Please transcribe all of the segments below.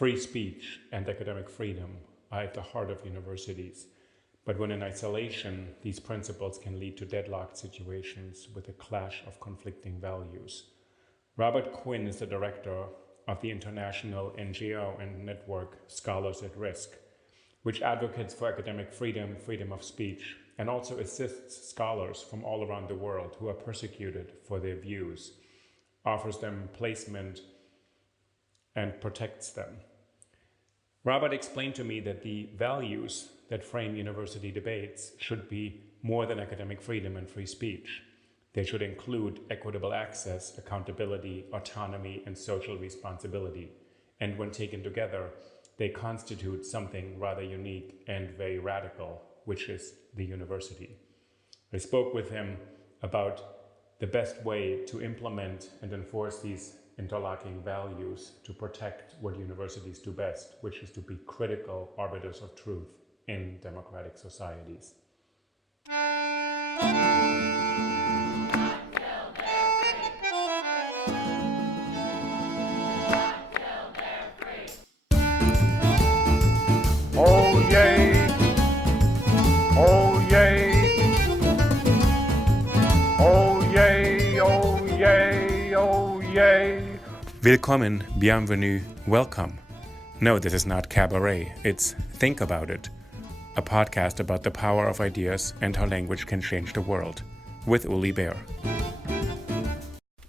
Free speech and academic freedom are at the heart of universities, but when in isolation, these principles can lead to deadlocked situations with a clash of conflicting values. Robert Quinn is the director of the international NGO and network Scholars at Risk, which advocates for academic freedom, freedom of speech, and also assists scholars from all around the world who are persecuted for their views, offers them placement, and protects them. Robert explained to me that the values that frame university debates should be more than academic freedom and free speech. They should include equitable access, accountability, autonomy, and social responsibility. And when taken together, they constitute something rather unique and very radical, which is the university. I spoke with him about the best way to implement and enforce these interlocking values to protect what universities do best, which is to be critical arbiters of truth in democratic societies. Oh yay, oh yay, oh yay, oh yay, oh yay. Willkommen, bienvenue, welcome. No, this is not cabaret, it's Think About It, a podcast about the power of ideas and how language can change the world, with Baer.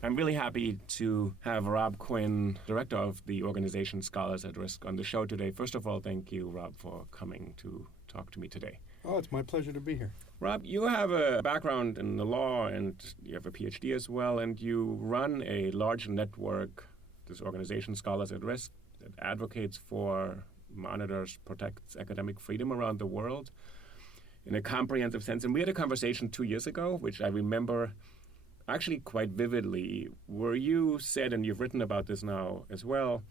I'm really happy to have Rob Quinn, director of the organization Scholars at Risk, on the show today. First of all, thank you, Rob, for coming to talk to me today. Oh, it's my pleasure to be here. Rob, you have a background in the law and you have a PhD as well, and you run a large network, this organization Scholars at Risk, that advocates for, monitors, protects academic freedom around the world in a comprehensive sense. And we had a conversation 2 years ago, which I remember actually quite vividly, where you said, and you've written about this now as well,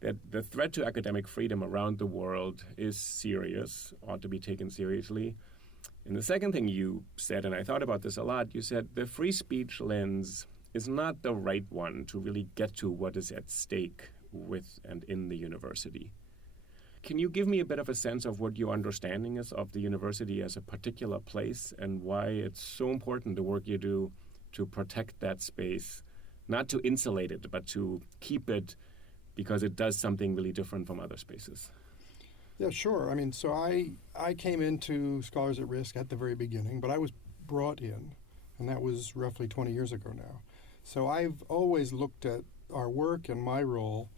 that the threat to academic freedom around the world is serious, ought to be taken seriously. And the second thing you said, and I thought about this a lot, you said the free speech lens is not the right one to really get to what is at stake with and in the university. Can you give me a bit of a sense of what your understanding is of the university as a particular place and why it's so important, the work you do, to protect that space, not to insulate it, but to keep it because it does something really different from other spaces? Yeah, sure. I mean, so I came into Scholars at Risk at the very beginning, but I was brought in, and that was roughly 20 years ago now. So I've always looked at our work and my role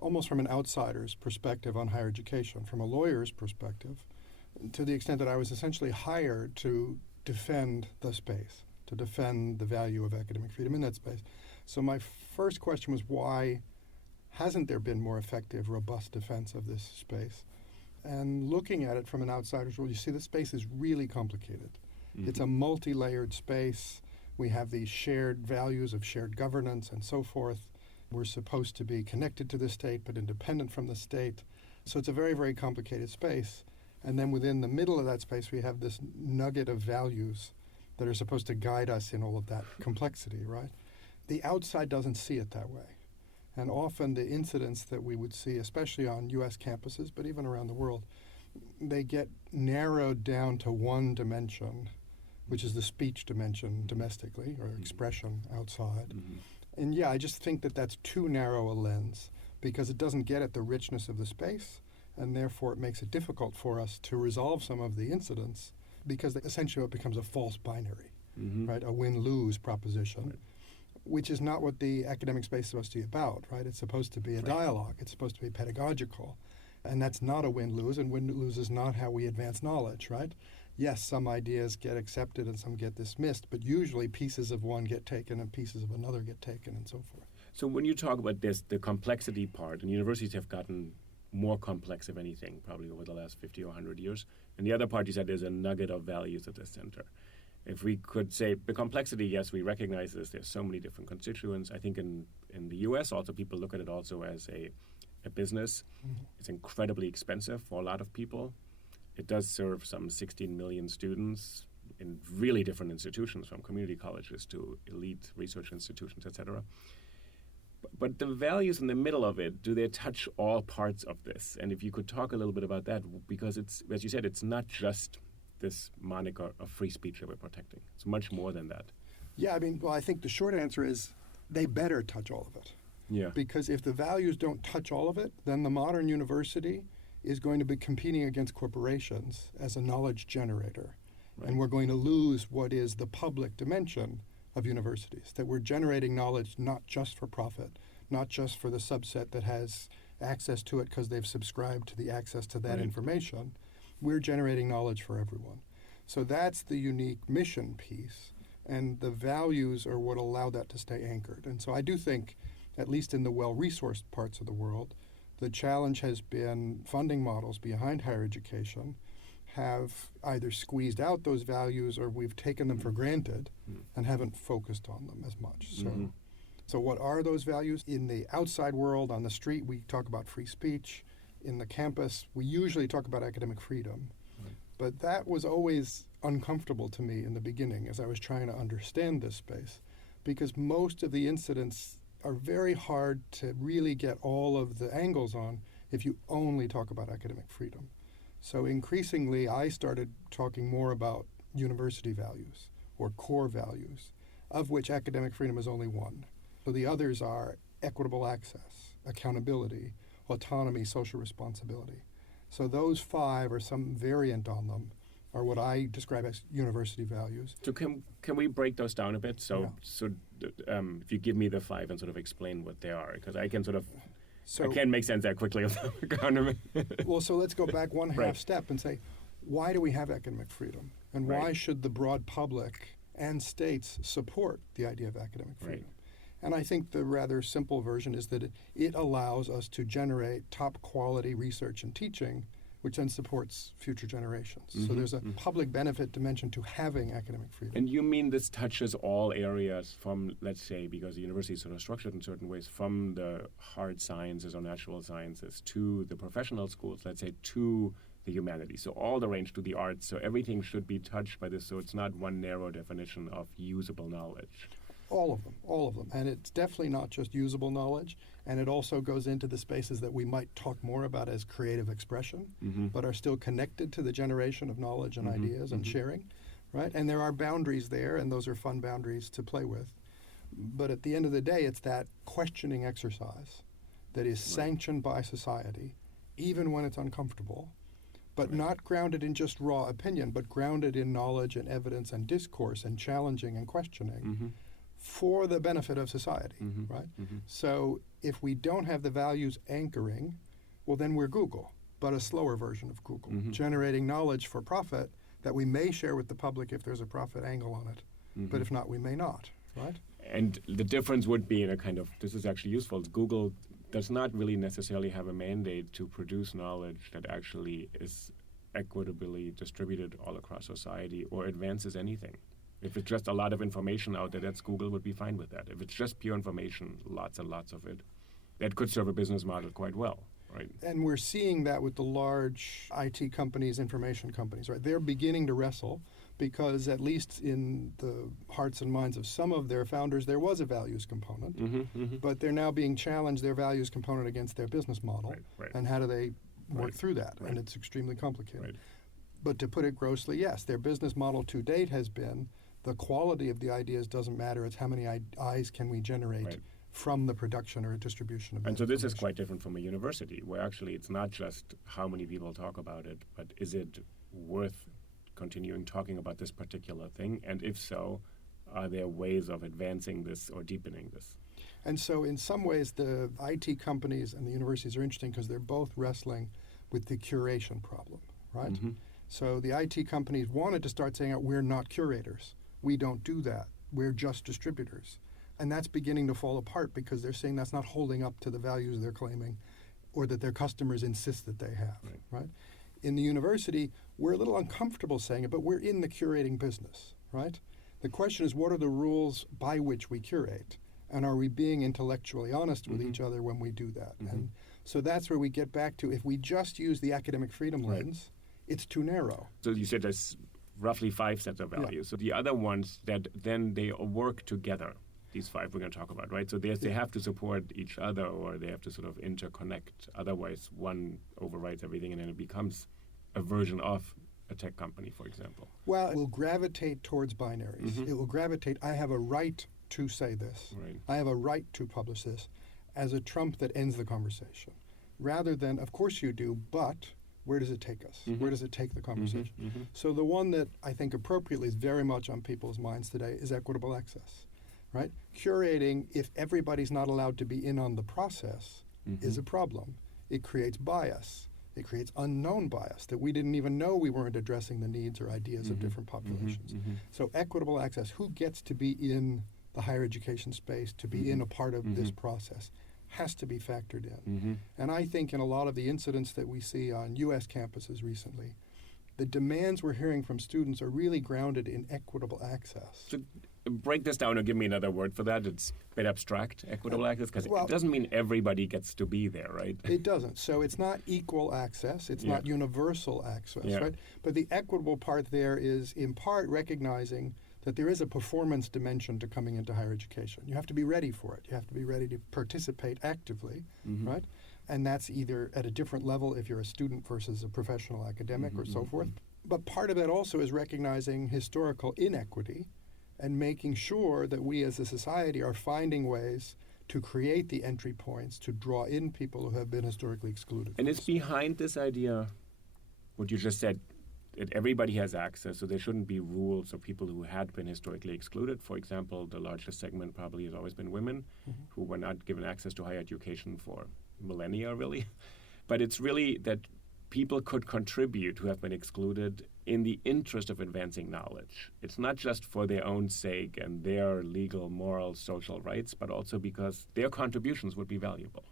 almost from an outsider's perspective on higher education, from a lawyer's perspective, to the extent that I was essentially hired to defend the space, to defend the value of academic freedom in that space. So my first question was, why hasn't there been more effective, robust defense of this space? And looking at it from an outsider's role, you see the space is really complicated. Mm-hmm. It's a multi-layered space. We have these shared values of shared governance and so forth. We're supposed to be connected to the state but independent from the state. So it's a very, very complicated space. And then within the middle of that space, we have this nugget of values that are supposed to guide us in all of that complexity, right? The outside doesn't see it that way. And often the incidents that we would see, especially on U.S. campuses, but even around the world, they get narrowed down to one dimension, which is the speech dimension domestically, or expression outside. Mm-hmm. And yeah, I just think that that's too narrow a lens because it doesn't get at the richness of the space, and therefore it makes it difficult for us to resolve some of the incidents because essentially it becomes a false binary, right? A win-lose proposition. Right. Which is not what the academic space is supposed to be about, right? It's supposed to be a dialogue. It's supposed to be pedagogical. And that's not a win-lose, and win-lose is not how we advance knowledge, right? Yes, some ideas get accepted and some get dismissed, but usually pieces of one get taken and pieces of another get taken and so forth. So when you talk about this, the complexity part, and universities have gotten more complex, if anything, probably over the last 50 or 100 years. And the other part, you said there's a nugget of values at the center. If we could say the complexity, yes, we recognize this. There's so many different constituents. I think in the U.S. also people look at it also as a business. Mm-hmm. It's incredibly expensive for a lot of people. It does serve some 16 million students in really different institutions, from community colleges to elite research institutions, etc. But the values in the middle of it, do they touch all parts of this? And if you could talk a little bit about that, because it's, as you said, it's not just this moniker of free speech that we're protecting. It's much more than that. Yeah, I think the short answer is they better touch all of it. Yeah. Because if the values don't touch all of it, then the modern university is going to be competing against corporations as a knowledge generator. Right. And we're going to lose what is the public dimension of universities, that we're generating knowledge not just for profit, not just for the subset that has access to it because they've subscribed to the access to that information. We're generating knowledge for everyone. So that's the unique mission piece, and the values are what allow that to stay anchored. And so I do think, at least in the well-resourced parts of the world, the challenge has been funding models behind higher education have either squeezed out those values or we've taken them for granted and haven't focused on them as much. So what are those values? In the outside world, on the street, we talk about free speech. In the campus, we usually talk about academic freedom. But that was always uncomfortable to me in the beginning as I was trying to understand this space, because most of the incidents are very hard to really get all of the angles on if you only talk about academic freedom. So increasingly, I started talking more about university values or core values, of which academic freedom is only one. So the others are equitable access, accountability, autonomy, social responsibility. So those five, or some variant on them, are what I describe as university values. So can we break those down a bit? So if you give me the five and sort of explain what they are, because I can sort of I can't make sense that quickly of the economy. Well, so let's go back one half step and say, why do we have academic freedom? And why should the broad public and states support the idea of academic freedom? And I think the rather simple version is that it allows us to generate top quality research and teaching, which then supports future generations. So there's a public benefit dimension to having academic freedom. And you mean this touches all areas from, let's say, because the university is sort of structured in certain ways, from the hard sciences or natural sciences to the professional schools, let's say, to the humanities. So all the range to the arts. So everything should be touched by this. So it's not one narrow definition of usable knowledge. All of them. And it's definitely not just usable knowledge. And it also goes into the spaces that we might talk more about as creative expression, but are still connected to the generation of knowledge and ideas and sharing, right? And there are boundaries there, and those are fun boundaries to play with. But at the end of the day, it's that questioning exercise that is sanctioned by society, even when it's uncomfortable, but not grounded in just raw opinion, but grounded in knowledge and evidence and discourse and challenging and questioning. For the benefit of society, right? So if we don't have the values anchoring, well, then we're Google, but a slower version of Google, generating knowledge for profit that we may share with the public if there's a profit angle on it, but if not, we may not, right? And the difference would be in a kind of, this is actually useful, Google does not really necessarily have a mandate to produce knowledge that actually is equitably distributed all across society or advances anything. If it's just a lot of information out there, that's Google would be fine with that. If it's just pure information, lots and lots of it, that could serve a business model quite well, right? And we're seeing that with the large IT companies, information companies, right? They're beginning to wrestle because at least in the hearts and minds of some of their founders, there was a values component, but they're now being challenged, their values component against their business model. And how do they work through that? And it's extremely complicated. But to put it grossly, yes, their business model to date has been the quality of the ideas doesn't matter. It's how many eyes can we generate from the production or distribution of And so this is quite different from a university, where actually it's not just how many people talk about it, but is it worth continuing talking about this particular thing? And if so, are there ways of advancing this or deepening this? And so in some ways, the IT companies and the universities are interesting because they're both wrestling with the curation problem, right? So the IT companies wanted to start saying, we're not curators. We don't do that. We're just distributors. And that's beginning to fall apart because they're saying that's not holding up to the values they're claiming or that their customers insist that they have, right? In the university, we're a little uncomfortable saying it, but we're in the curating business, right? The question is, what are the rules by which we curate? And are we being intellectually honest with each other when we do that? And so that's where we get back to, if we just use the academic freedom lens, it's too narrow. So you said there's roughly 5 sets of values. So the other ones that then they work together. these 5 we're going to talk about, right? So they have to support each other, or they have to sort of interconnect. Otherwise, one overrides everything, and then it becomes a version of a tech company, for example. Well, it will gravitate towards binaries. It will gravitate, I have a right to say this. Right. I have a right to publish this, as a trump that ends the conversation. Rather than, of course you do, but where does it take us? Where does it take the conversation? So the one that I think appropriately is very much on people's minds today is equitable access, right? Curating, if everybody's not allowed to be in on the process, is a problem. It creates bias. It creates unknown bias that we didn't even know we weren't addressing the needs or ideas of different populations. So equitable access, who gets to be in the higher education space, to be in a part of this process, has to be factored in. And I think in a lot of the incidents that we see on U.S. campuses recently, the demands we're hearing from students are really grounded in equitable access. So break this down or give me another word for that. It's a bit abstract, equitable access, because it doesn't mean everybody gets to be there, right? It doesn't. So it's not equal access. It's not universal access, right? But the equitable part there is in part recognizing that there is a performance dimension to coming into higher education. You have to be ready for it. You have to be ready to participate actively, right? And that's either at a different level if you're a student versus a professional academic or so forth. But part of that also is recognizing historical inequity and making sure that we as a society are finding ways to create the entry points to draw in people who have been historically excluded. And it's behind this idea, what you just said, that everybody has access, so there shouldn't be rules of people who had been historically excluded. For example, the largest segment probably has always been women who were not given access to higher education for millennia, really. But it's really that people could contribute who have been excluded in the interest of advancing knowledge. It's not just for their own sake and their legal, moral, social rights, but also because their contributions would be valuable.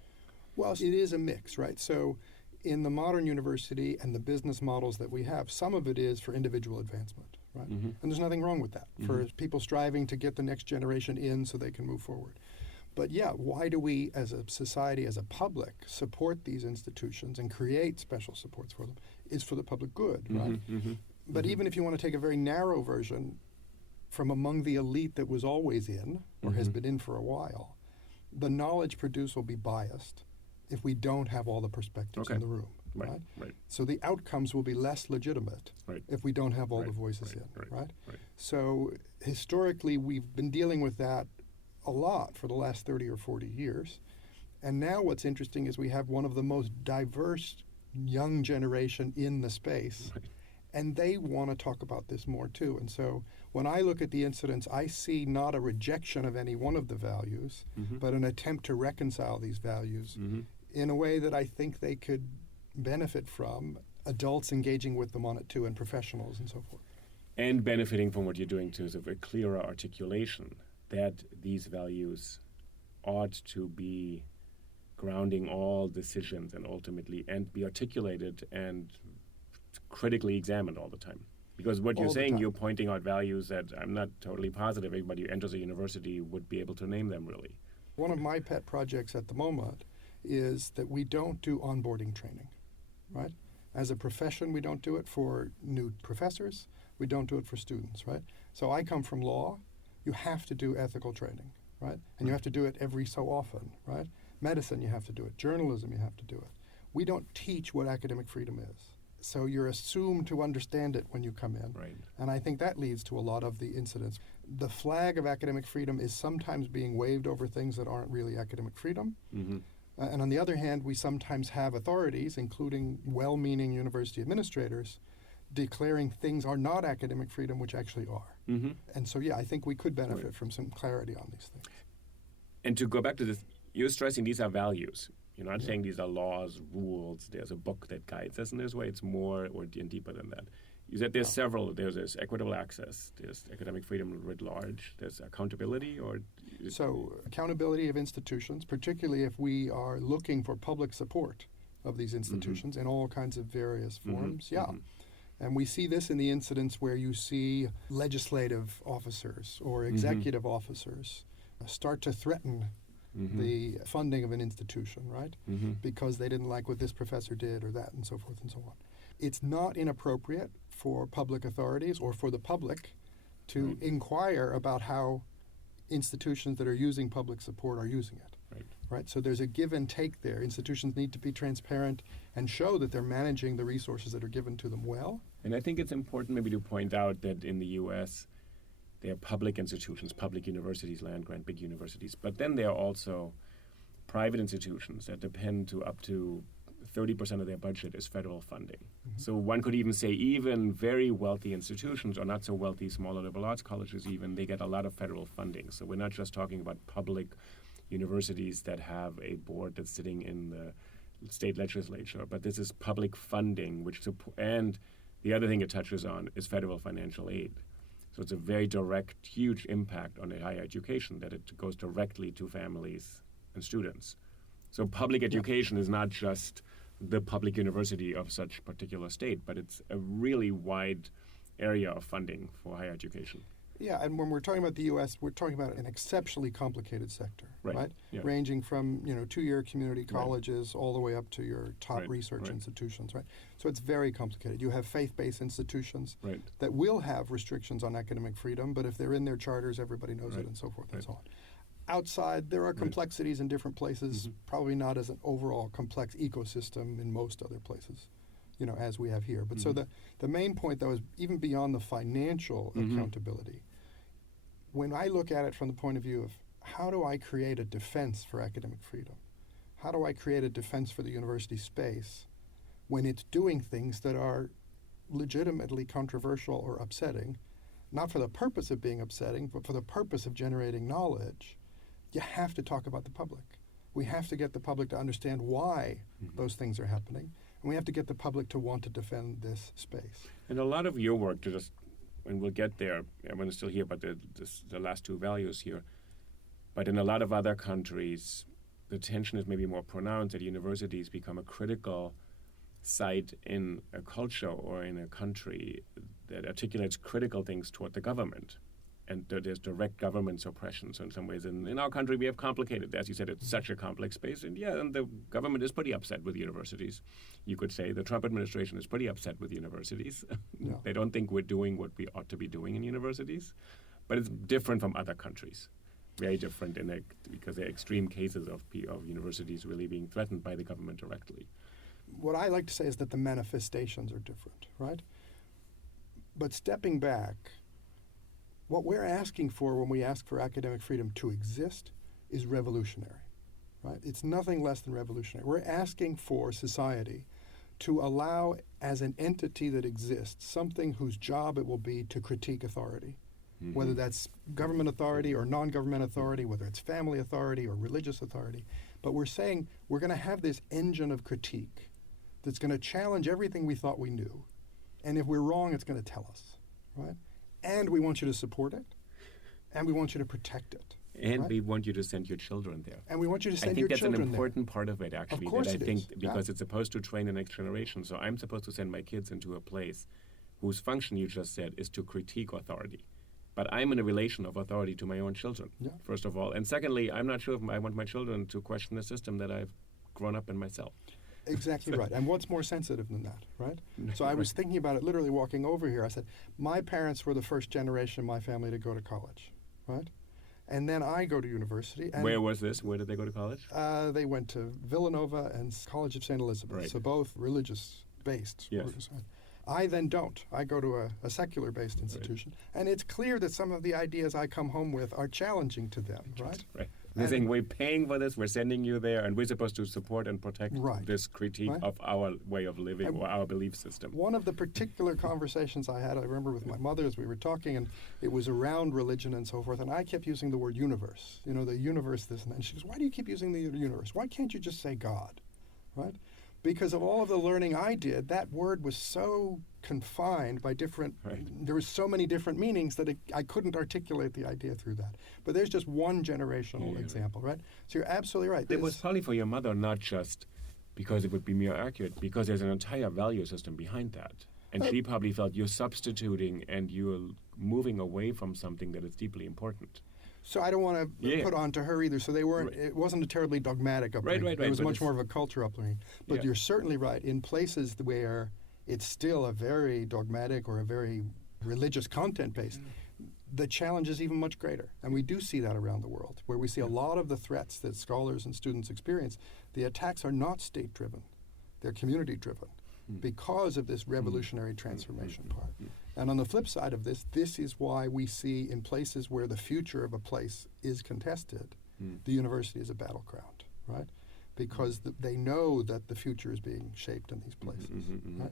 Well, it is a mix, right? So in the modern university and the business models that we have, some of it is for individual advancement, right? And there's nothing wrong with that, for people striving to get the next generation in so they can move forward. But yeah, why do we as a society, as a public, support these institutions and create special supports for them? Is for the public good, right? But even if you want to take a very narrow version from among the elite that was always in, or has been in for a while, the knowledge produced will be biased if we don't have all the perspectives in the room, right? So the outcomes will be less legitimate if we don't have all the voices in, right? So historically, we've been dealing with that a lot for the last 30 or 40 years. And now what's interesting is we have one of the most diverse young generation in the space. And they want to talk about this more too. And so when I look at the incidents, I see not a rejection of any one of the values, but an attempt to reconcile these values in a way that I think they could benefit from, adults engaging with them on it too, and professionals and so forth. And benefiting from what you're doing too is a clearer articulation that these values ought to be grounding all decisions and ultimately and be articulated and critically examined all the time. Because what you're saying, you're pointing out values that I'm not totally positive everybody who enters a university would be able to name them, really. One of my pet projects at the moment is that we don't do onboarding training, right? As a profession, we don't do it for new professors. We don't do it for students, right? So I come from law. You have to do ethical training, right? And you have to do it every so often, right? Medicine, you have to do it. Journalism, you have to do it. We don't teach what academic freedom is. So you're assumed to understand it when you come in. And I think that leads to a lot of the incidents. The flag of academic freedom is sometimes being waved over things that aren't really academic freedom. And on the other hand, we sometimes have authorities, including well-meaning university administrators, declaring things are not academic freedom, which actually are. And so, yeah, I think we could benefit from some clarity on these things. And to go back to this, you're stressing these are values. You're not saying these are laws, rules. There's a book that guides us in this way. It's more or deeper than that. You said there's several. There's this equitable access. There's academic freedom writ large. There's accountability or... So accountability of institutions, particularly if we are looking for public support of these institutions in all kinds of various forms, And we see this in the incidents where you see legislative officers or executive officers start to threaten the funding of an institution, right? Because they didn't like what this professor did or that and so forth and so on. It's not inappropriate for public authorities or for the public to inquire about how institutions that are using public support are using it. Right? So there's a give and take there. Institutions need to be transparent and show that they're managing the resources that are given to them well. And I think it's important maybe to point out that in the U.S., there are public institutions, public universities, land-grant big universities, but then there are also private institutions that depend to up to 30% of their budget is federal funding. Mm-hmm. So one could even say even very wealthy institutions, or not so wealthy, smaller liberal arts colleges even, they get a lot of federal funding. So we're not just talking about public universities that have a board that's sitting in the state legislature, but this is public funding, and the other thing it touches on is federal financial aid. So it's a very direct, huge impact on higher education, that it goes directly to families and students. So public education is not just the public university of such particular state, but it's a really wide area of funding for higher education. Yeah, and when we're talking about the U.S., we're talking about an exceptionally complicated sector, right? Yeah. Ranging from 2-year community colleges all the way up to your top research institutions, right? So it's very complicated. You have faith-based institutions that will have restrictions on academic freedom, but if they're in their charters, everybody knows it, and so forth and so on. Outside, there are complexities in different places, probably not as an overall complex ecosystem in most other places, as we have here. But so the main point, though, is even beyond the financial accountability, when I look at it from the point of view of how do I create a defense for academic freedom? How do I create a defense for the university space when it's doing things that are legitimately controversial or upsetting, not for the purpose of being upsetting, but for the purpose of generating knowledge? You have to talk about the public. We have to get the public to understand why those things are happening, and we have to get the public to want to defend this space. And a lot of your work, and we'll get there, everyone's still here, but the last two values here, but in a lot of other countries, the tension is maybe more pronounced, that universities become a critical site in a culture or in a country that articulates critical things toward the government. And there's direct government suppression. So in some ways, in our country, we have complicated, as you said, it's such a complex space. And and the government is pretty upset with universities. You could say the Trump administration is pretty upset with universities. Yeah. They don't think we're doing what we ought to be doing in universities. But it's different from other countries. Very different because there are extreme cases of universities really being threatened by the government directly. What I like to say is that the manifestations are different, right? But stepping back, what we're asking for when we ask for academic freedom to exist is revolutionary, right? It's nothing less than revolutionary. We're asking for society to allow, as an entity that exists, something whose job it will be to critique authority, whether that's government authority or non-government authority, whether it's family authority or religious authority. But we're saying we're going to have this engine of critique that's going to challenge everything we thought we knew. And if we're wrong, it's going to tell us, right? And we want you to support it, and we want you to protect it. And we want you to send your children there. And we want you to send your children there. I think that's an important part of it, actually. Of course that I think is. Because it's supposed to train the next generation. So I'm supposed to send my kids into a place whose function, you just said, is to critique authority. But I'm in a relation of authority to my own children, first of all. And secondly, I'm not sure if I want my children to question the system that I've grown up in myself. Exactly right. And what's more sensitive than that, right? So I was thinking about it literally walking over here. I said, my parents were the first generation in my family to go to college, right? And then I go to university. And where was this? Where did they go to college? They went to Villanova and College of St. Elizabeth, so both religious-based. Yes. I then don't. I go to a secular-based institution. And it's clear that some of the ideas I come home with are challenging to them, right? Right. They're saying, we're paying for this, we're sending you there, and we're supposed to support and protect this critique of our way of living or our belief system. One of the particular conversations I had, I remember with my mother as we were talking, and it was around religion and so forth, and I kept using the word universe, the universe, this and that. And she goes, why do you keep using the universe? Why can't you just say God, right? Because of all of the learning I did, that word was so confined by there was so many different meanings that I couldn't articulate the idea through that. But there's just one generational example, right? So you're absolutely right. It was probably for your mother not just because it would be more accurate, because there's an entire value system behind that. And she probably felt you're substituting and you're moving away from something that is deeply important. So I don't want to put on to her either. So they weren't. It wasn't a terribly dogmatic upbringing. Right. It was much more of a culture upbringing. But you're certainly right. In places where it's still a very dogmatic or a very religious content based, the challenge is even much greater. And we do see that around the world, where we see a lot of the threats that scholars and students experience. The attacks are not state-driven. They're community-driven because of this revolutionary transformation part. And on the flip side of this is why we see in places where the future of a place is contested, the university is a battleground, right? Because they know that the future is being shaped in these places, right?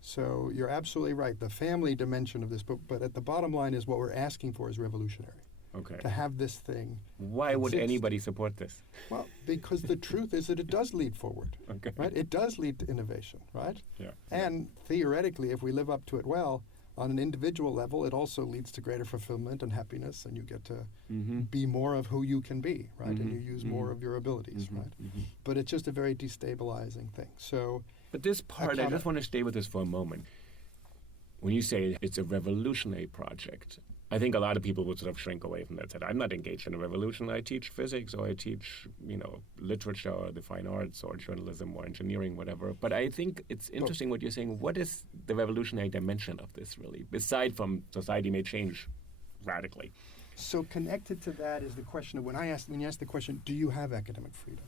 So you're absolutely right. The family dimension of this, but at the bottom line is what we're asking for is revolutionary. Okay. To have this thing. Why would exist. anybody support this? Well, because the truth is that it does lead forward, Okay. right? It does lead to innovation, right? Yeah. And theoretically, if we live up to it well, on an individual level, it also leads to greater fulfillment and happiness, and you get to be more of who you can be, right? And you use more of your abilities, right? But it's just a very destabilizing thing. So, But this part, I just want to stay with this for a moment. When you say it's a revolutionary project, I think a lot of people would sort of shrink away from that. Said, I'm not engaged in a revolution. I teach physics, or I teach, literature, or the fine arts, or journalism, or engineering, whatever. But I think it's interesting what you're saying. What is the revolutionary dimension of this, really, aside from society may change radically? So connected to that is the question of when you ask the question, do you have academic freedom,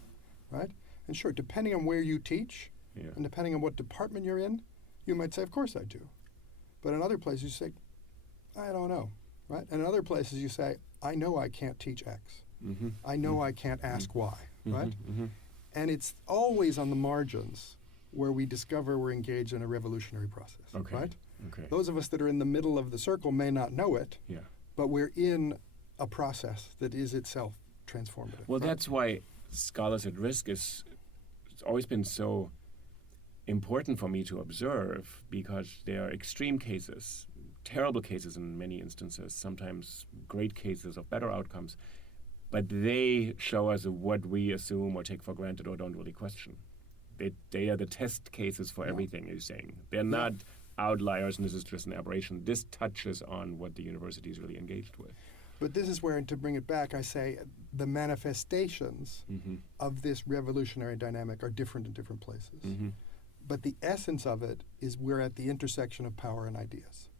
right? And sure, depending on where you teach, and depending on what department you're in, you might say, of course I do. But in other places you say, I don't know. Right? And in other places you say, I know I can't teach X. I know I can't ask Y, right? And it's always on the margins where we discover we're engaged in a revolutionary process, right? Okay. Those of us that are in the middle of the circle may not know it, but we're in a process that is itself transformative. Well, right? that's why Scholars at Risk it's always been so important for me to observe, because there are extreme cases, terrible cases in many instances, sometimes great cases of better outcomes, but they show us what we assume or take for granted or don't really question. They are the test cases for everything, you're saying. They're not outliers and this is just an aberration. This touches on what the university is really engaged with. But this is where, to bring it back, I say the manifestations of this revolutionary dynamic are different in different places. But the essence of it is we're at the intersection of power and ideas.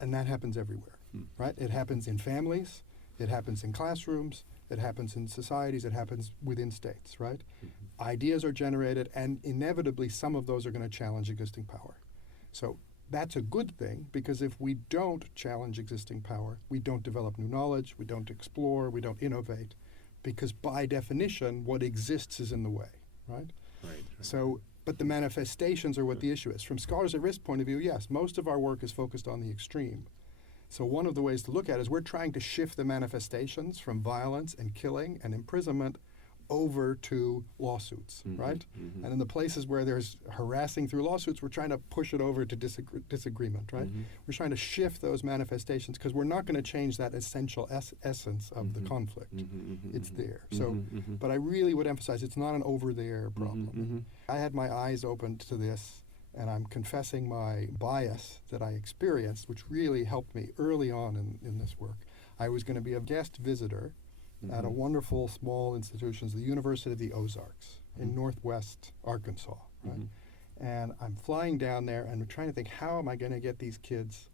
And that happens everywhere, right? It happens in families, it happens in classrooms, it happens in societies, it happens within states, right? Ideas are generated, and inevitably some of those are going to challenge existing power. So that's a good thing, because if we don't challenge existing power, we don't develop new knowledge, we don't explore, we don't innovate, because by definition, what exists is in the way, right? Right. So, but the manifestations are what the issue is. From Scholars at Risk point of view, yes, most of our work is focused on the extreme. So one of the ways to look at it is we're trying to shift the manifestations from violence and killing and imprisonment over to lawsuits, right? And in the places where there's harassing through lawsuits, we're trying to push it over to disagreement, right? We're trying to shift those manifestations because we're not going to change that essential essence of the conflict. It's there. So, but I really would emphasize it's not an over there problem. I had my eyes opened to this, and I'm confessing my bias that I experienced, which really helped me early on in this work. I was going to be a guest visitor at a wonderful small institution, the University of the Ozarks in northwest Arkansas, right? And I'm flying down there and I'm trying to think, how am I going to get these kids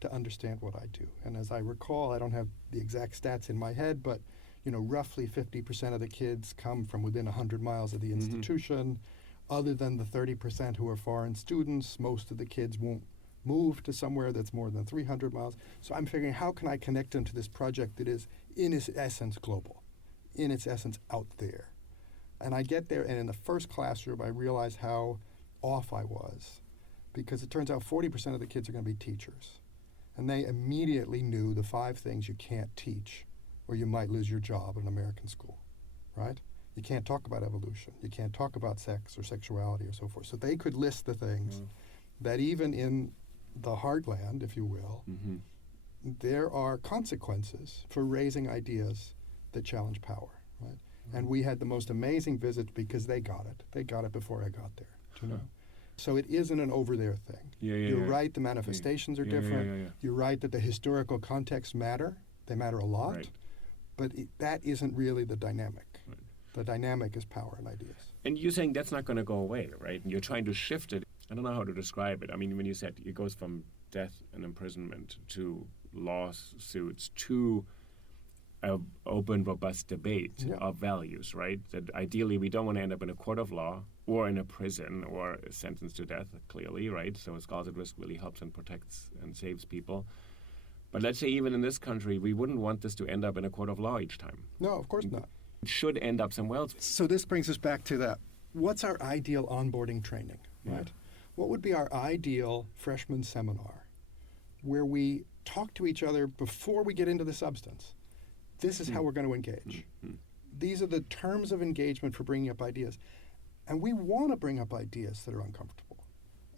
to understand what I do? And as I recall, I don't have the exact stats in my head, but roughly 50% of the kids come from within 100 miles of the institution. Other than the 30% who are foreign students, most of the kids won't move to somewhere that's more than 300 miles. So I'm figuring, how can I connect them to this project that is, in its essence, global, in its essence, out there? And I get there, and in the first classroom, I realize how off I was, because it turns out 40% of the kids are going to be teachers. And they immediately knew the 5 things you can't teach, or you might lose your job in an American school, right? You can't talk about evolution. You can't talk about sex or sexuality or so forth. So they could list the things that even in the heartland, if you will, there are consequences for raising ideas that challenge power, right? And we had the most amazing visits because they got it. They got it before I got there, do you know? So it isn't an over there thing. You're right, the manifestations are different. You're right that the historical contexts matter. They matter a lot. Right. But that isn't really the dynamic. Right. The dynamic is power and ideas. And you're saying that's not going to go away, right? And you're trying to shift it. I don't know how to describe it. I mean, when you said it goes from death and imprisonment to lawsuits to an open, robust debate of values, right? That ideally we don't want to end up in a court of law or in a prison or sentenced to death, clearly, right? So Scholars at Risk really helps and protects and saves people. But let's say even in this country, we wouldn't want this to end up in a court of law each time. No, of course not. It should end up somewhere else. So this brings us back to that. What's our ideal onboarding training, right? What would be our ideal freshman seminar where we talk to each other before we get into the substance? This is how we're going to engage. These are the terms of engagement for bringing up ideas. And we want to bring up ideas that are uncomfortable.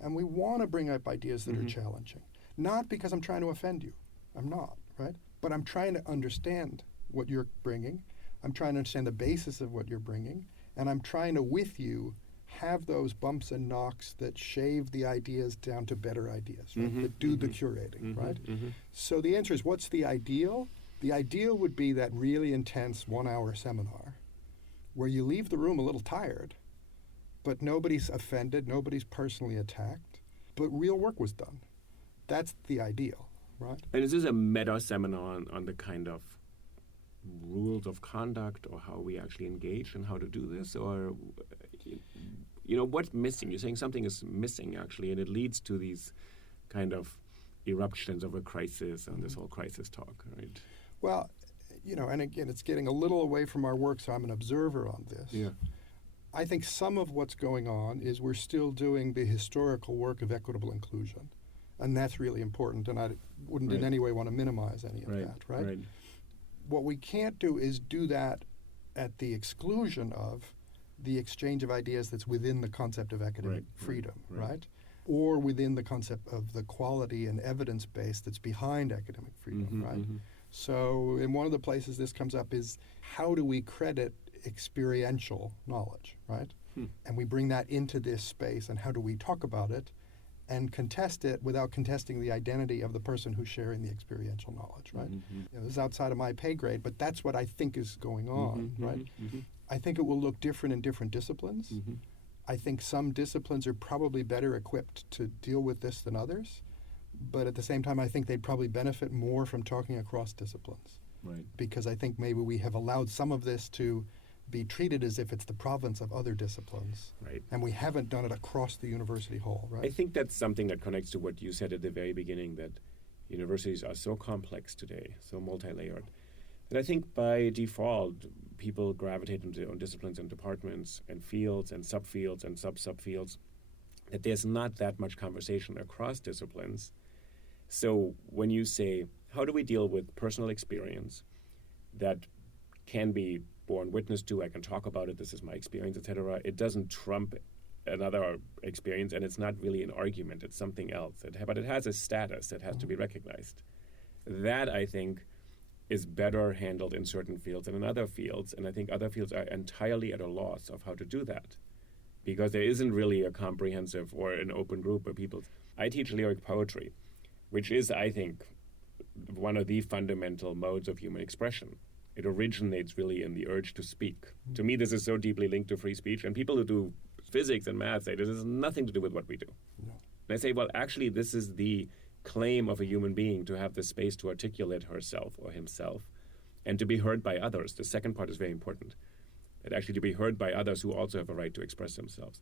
And we want to bring up ideas that are challenging. Not because I'm trying to offend you. I'm not, right? But I'm trying to understand what you're bringing. I'm trying to understand the basis of what you're bringing. And I'm trying to, with you, have those bumps and knocks that shave the ideas down to better ideas, right? That do the curating, right? So the answer is, what's the ideal? The ideal would be that really intense 1-hour seminar where you leave the room a little tired, but nobody's offended, nobody's personally attacked, but real work was done. That's the ideal, right? And is this a meta seminar on the kind of rules of conduct or how we actually engage and how to do this? Or, what's missing? You're saying something is missing, actually, and it leads to these kind of eruptions of a crisis and this whole crisis talk, right? Well, and again, it's getting a little away from our work, so I'm an observer on this. Yeah. I think some of what's going on is we're still doing the historical work of equitable inclusion, and that's really important, and I wouldn't in any way want to minimize any of that, right? What we can't do is do that at the exclusion of the exchange of ideas that's within the concept of academic freedom, right? Or within the concept of the quality and evidence base that's behind academic freedom, right? So, in one of the places this comes up is, how do we credit experiential knowledge, right? And we bring that into this space, and how do we talk about it and contest it without contesting the identity of the person who's sharing the experiential knowledge, right? This is outside of my pay grade, but that's what I think is going on, right? I think it will look different in different disciplines. I think some disciplines are probably better equipped to deal with this than others. But at the same time, I think they'd probably benefit more from talking across disciplines. Right. Because I think maybe we have allowed some of this to be treated as if it's the province of other disciplines. Right. And we haven't done it across the university whole, right? I think that's something that connects to what you said at the very beginning, that universities are so complex today, so multi-layered, that I think by default, people gravitate into their own disciplines and departments and fields and subfields and sub-subfields, that there's not that much conversation across disciplines. So when you say, how do we deal with personal experience that can be borne witness to, I can talk about it, this is my experience, etc. It doesn't trump another experience, and it's not really an argument, it's something else. But it has a status that has to be recognized. That, I think, is better handled in certain fields than in other fields, and I think other fields are entirely at a loss of how to do that, because there isn't really a comprehensive or an open group of people. I teach lyric poetry, which is, I think, one of the fundamental modes of human expression. It originates really in the urge to speak. To me, this is so deeply linked to free speech, and people who do physics and math say this has nothing to do with what we do. No. And I say, well, actually, this is the claim of a human being, to have the space to articulate herself or himself and to be heard by others. The second part is very important, that actually to be heard by others who also have a right to express themselves.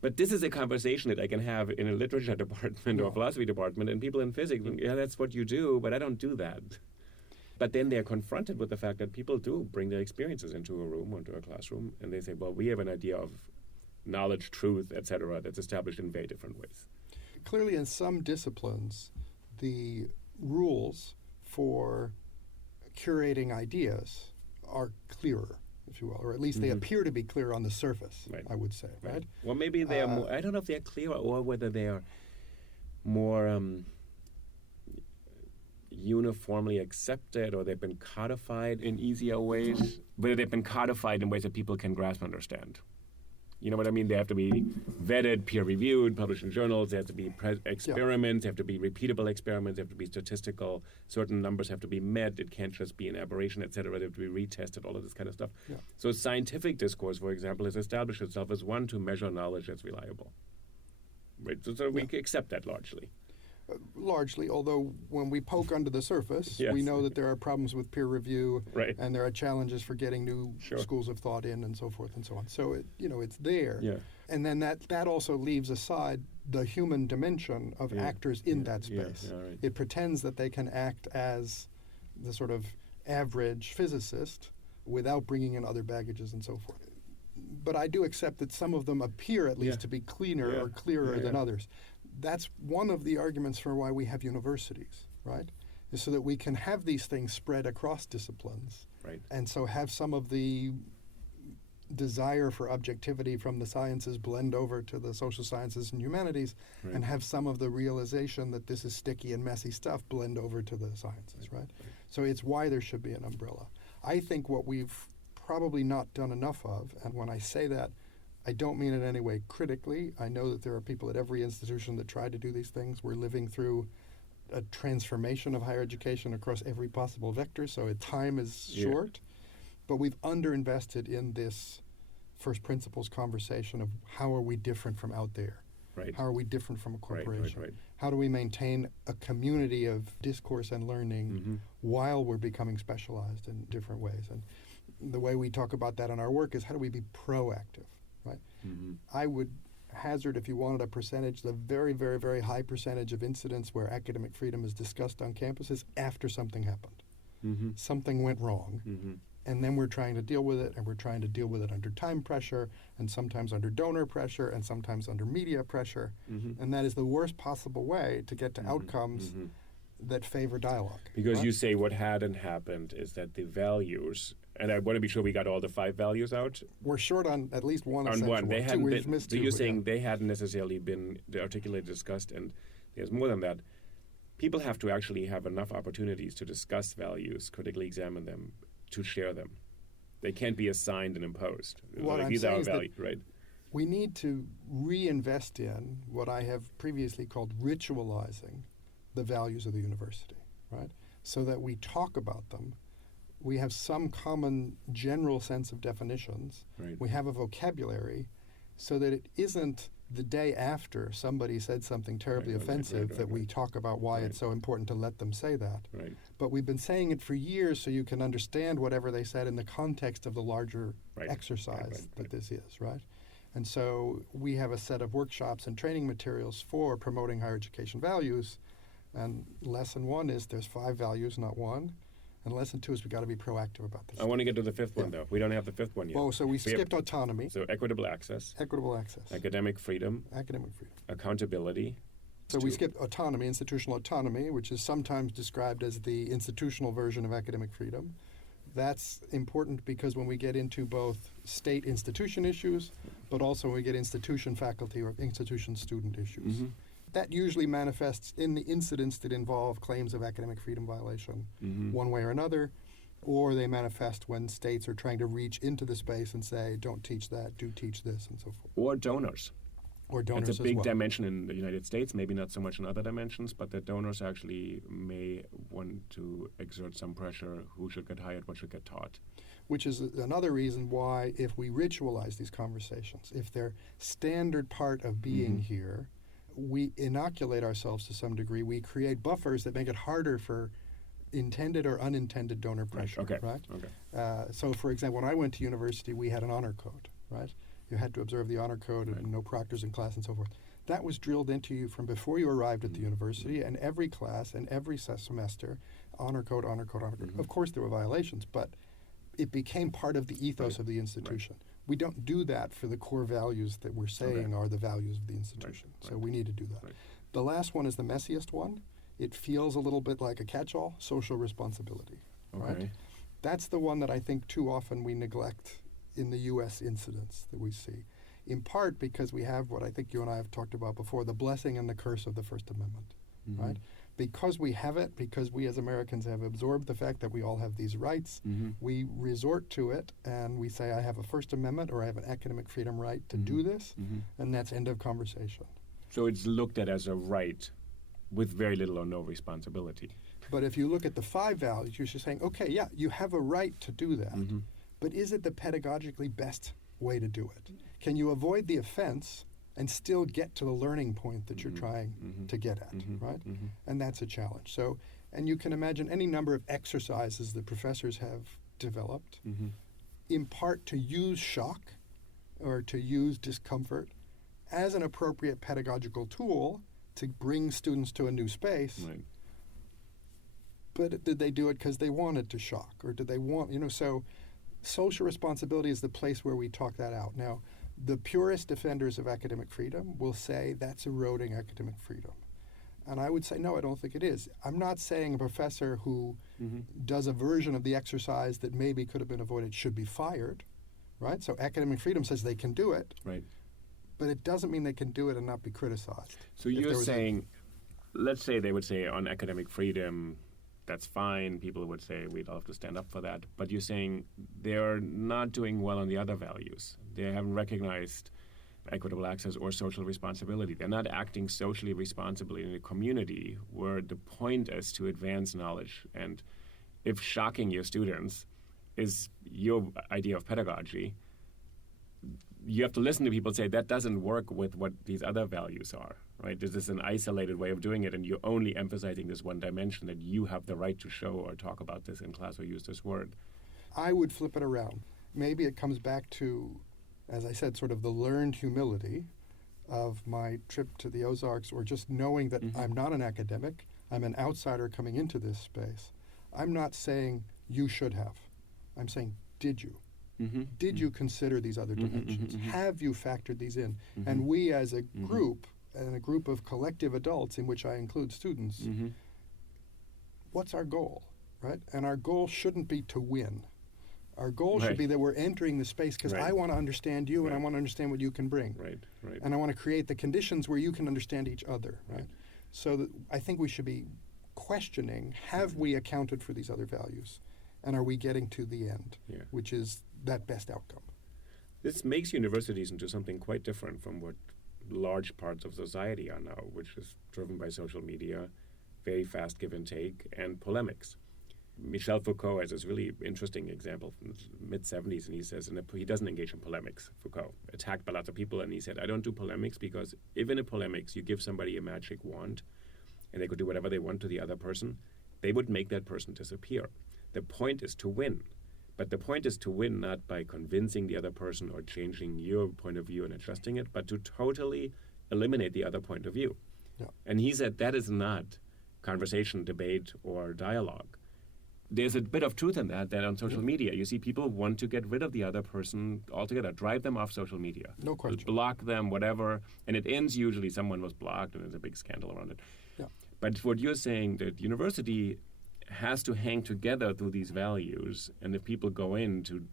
But this is a conversation that I can have in a literature department or a philosophy department, and people in physics, yeah, that's what you do, but I don't do that. But then they're confronted with the fact that people do bring their experiences into a room or into a classroom, and they say, well, we have an idea of knowledge, truth, etc., that's established in very different ways. Clearly, in some disciplines, the rules for curating ideas are clearer, if you will, or at least they appear to be clear on the surface, I would say, right? Well, maybe they are more, I don't know if they're clearer or whether they are more uniformly accepted, or they've been codified in easier ways, whether they've been codified in ways that people can grasp and understand. You know what I mean? They have to be vetted, peer-reviewed, published in journals. There have to be experiments. There have to be repeatable experiments. There have to be statistical. Certain numbers have to be met. It can't just be an aberration, et cetera. They have to be retested, all of this kind of stuff. Yeah. So scientific discourse, for example, has established itself as one to measure knowledge that's reliable. Right? So we accept that largely. Largely, although when we poke under the surface, Yes. we know that there are problems with peer review, Right. and there are challenges for getting new Sure. schools of thought in, and so forth and so on. So it's there. Yeah. And then that also leaves aside the human dimension of Yeah. actors in Yeah. that Yeah. space. Yeah, right. It pretends that they can act as the sort of average physicist without bringing in other baggages and so forth. But I do accept that some of them appear at least Yeah. to be cleaner Yeah. or clearer Yeah, than yeah. others. That's one of the arguments for why we have universities, right? Is so that we can have these things spread across disciplines. Right. And so have some of the desire for objectivity from the sciences blend over to the social sciences and humanities, Right. and have some of the realization that this is sticky and messy stuff blend over to the sciences, right? So it's why there should be an umbrella. I think what we've probably not done enough of, and when I say that, I don't mean it in any way critically. I know that there are people at every institution that try to do these things. We're living through a transformation of higher education across every possible vector, so time is Yeah. short. But we've underinvested in this first principles conversation of how are we different from out there? Right. How are we different from a Right, corporation? right. How do we maintain a community of discourse and learning Mm-hmm. while we're becoming specialized in different ways? And the way we talk about that in our work is how do we be proactive, right? Mm-hmm. I would hazard, if you wanted a percentage, the very, very, very high percentage of incidents where academic freedom is discussed on campuses after something happened. Mm-hmm. Something went wrong. Mm-hmm. And then we're trying to deal with it, and we're trying to deal with it under time pressure, and sometimes under donor pressure, and sometimes under media pressure. Mm-hmm. And that is the worst possible way to get to Mhm. outcomes Mhm. that favor dialogue. Because right? you say what hadn't happened is that the values, and I want to be sure we got all the 5 values out. We're short on at least one On essential one, they Two, hadn't we've been. missed So two, you're but saying yeah. they hadn't necessarily been articulated, discussed, and there's more than that. People have to actually have enough opportunities to discuss values, critically examine them, to share them. They can't be assigned and imposed. What Like, I'm these are saying our is that values, right? We need to reinvest in what I have previously called ritualizing the values of the university, right? So that we talk about them. We have some common general sense of definitions. Right. We have a vocabulary so that it isn't the day after somebody said something terribly Right, right, offensive right, that we right. talk about why Right. it's so important to let them say that. Right. But we've been saying it for years so you can understand whatever they said in the context of the larger Right. exercise Right. that this is, right? And so we have a set of workshops and training materials for promoting higher education values. And lesson 1 is there's 5 values, not 1. And lesson 2 is we've got to be proactive about this. I want to get to the 5th one, Yeah. though. We don't have the 5th one yet. Oh, so we have- skipped autonomy, So equitable access, equitable access, academic freedom, academic freedom. accountability. So we Two. skipped autonomy, institutional autonomy, which is sometimes described as the institutional version of academic freedom. That's important because when we get into both state institution issues, but also when we get institution faculty or institution student issues. Mhm. That usually manifests in the incidents that involve claims of academic freedom violation Mhm. one way or another, or they manifest when states are trying to reach into the space and say, don't teach that, do teach this, and so forth. Or donors. Or donors It's a as big well. dimension in the United States, maybe not so much in other dimensions, but that donors actually may want to exert some pressure who should get hired, what should get taught. Which is another reason why if we ritualize these conversations, if they're standard part of being Mhm. here, we inoculate ourselves to some degree. We create buffers that make it harder for intended or unintended donor pressure, Okay. right? Okay. So, for example, when I went to university, we had an honor code, right? You had to observe the honor code Right. and no proctors in class and so forth. That was drilled into you from before you arrived at the Mhm. university, and every class and every semester, honor code, honor code, honor code. Mhm. Of course, there were violations, but it became part of the ethos Right. of the institution. We don't do that for the core values that we're saying are the values of the institution. So Right. we need to do that. Right. The last one is the messiest one. It feels a little bit like a catch-all, social responsibility. Right? Okay. That's the one that I think too often we neglect in the U.S. incidents that we see, in part because we have what I think you and I have talked about before, the blessing and the curse of the First Amendment, Mhm. right? Because we have it, because we as Americans have absorbed the fact that we all have these rights, Mhm. we resort to it and we say, I have a First Amendment or I have an academic freedom right to do Mhm. this, Mhm. and that's end of conversation. So it's looked at as a right with very little or no responsibility. But if you look at the 5 values, you're just saying, okay, yeah, you have a right to do that, but is it the pedagogically best way to do it? Can you avoid the offense and still get to the learning point that you're trying to get at, right? And that's a challenge. So, and you can imagine any number of exercises that professors have developed, in part to use shock or to use discomfort as an appropriate pedagogical tool to bring students to a new space. Right. But did they do it because they wanted to shock, or did they want, so social responsibility is the place where we talk that out. Now, the purest defenders of academic freedom will say that's eroding academic freedom. And I would say, no, I don't think it is. I'm not saying a professor who does a version of the exercise that maybe could have been avoided should be fired, right? So academic freedom says they can do it, Right. but it doesn't mean they can do it and not be criticized. So you're saying, let's say they would say on academic freedom, that's fine. People would say we'd all have to stand up for that. But you're saying they're not doing well on the other values. They haven't recognized equitable access or social responsibility. They're not acting socially responsibly in a community where the point is to advance knowledge. And if shocking your students is your idea of pedagogy, you have to listen to people say that doesn't work with what these other values are, right? This is an isolated way of doing it, and you're only emphasizing this one dimension that you have the right to show or talk about this in class or use this word. I would flip it around. Maybe it comes back to, as I said, sort of the learned humility of my trip to the Ozarks, or just knowing that I'm not an academic, I'm an outsider coming into this space. I'm not saying you should have. I'm saying, did you? Did you consider these other dimensions? Have you factored these in? And we as a group, and a group of collective adults in which I include students, what's our goal, right? And our goal shouldn't be to win. Our goal should be that we're entering the space because I want to understand you and I want to understand what you can bring. And I want to create the conditions where you can understand each other, right? So that I think we should be questioning, have we accounted for these other values? And are we getting to the end, which is that best outcome? This makes universities into something quite different from what large parts of society are now, which is driven by social media, very fast give and take, and polemics. Michel Foucault has this really interesting example from the mid-70s, and he says, he doesn't engage in polemics, Foucault, attacked by lots of people, and he said, I don't do polemics because if in a polemics you give somebody a magic wand and they could do whatever they want to the other person, they would make that person disappear. The point is to win. But the point is to win not by convincing the other person or changing your point of view and adjusting it, but to totally eliminate the other point of view. And he said that is not conversation, debate, or dialogue. There's a bit of truth in that on social media. You see people want to get rid of the other person altogether, drive them off social media. No question. Block them, whatever. And it ends usually someone was blocked and there's a big scandal around it. But what you're saying, that university has to hang together through these values, and if people go in to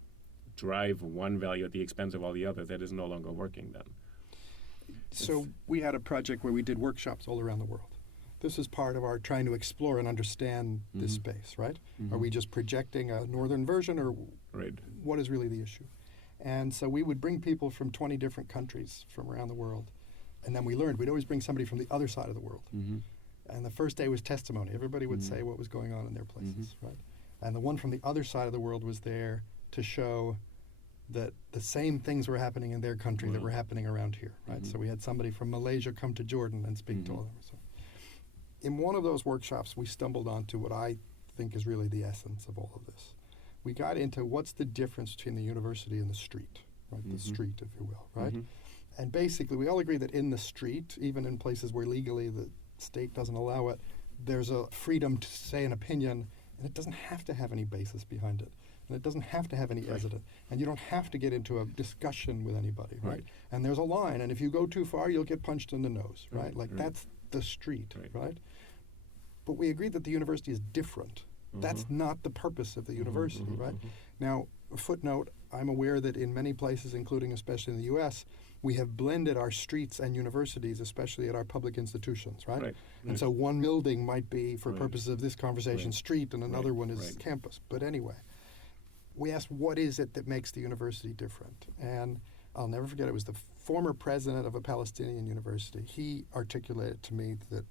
drive one value at the expense of all the others, that is no longer working then. So we had a project where we did workshops all around the world. This is part of our trying to explore and understand this space, right? Are we just projecting a northern version, or what is really the issue? And so we would bring people from 20 different countries from around the world, and then we learned we'd always bring somebody from the other side of the world. And the first day was testimony. Everybody would say what was going on in their places, right? And the one from the other side of the world was there to show that the same things were happening in their country that were happening around here, right? So we had somebody from Malaysia come to Jordan and speak to all of them. So in one of those workshops, we stumbled onto what I think is really the essence of all of this. We got into what's the difference between the university and the street, right? The street, if you will, right? And basically, we all agree that in the street, even in places where legally the state doesn't allow it, there's a freedom to say an opinion, and it doesn't have to have any basis behind it, and it doesn't have to have any evidence, and you don't have to get into a discussion with anybody, right? And there's a line, and if you go too far, you'll get punched in the nose, right? That's the street, right? But we agree that the university is different. That's not the purpose of the university, right? Now, a footnote, I'm aware that in many places, including especially in the U.S., we have blended our streets and universities, especially at our public institutions, right? And so one building might be, for purposes of this conversation, street, and another one is campus. But anyway, we asked, what is it that makes the university different? And I'll never forget, it was the former president of a Palestinian university. He articulated to me that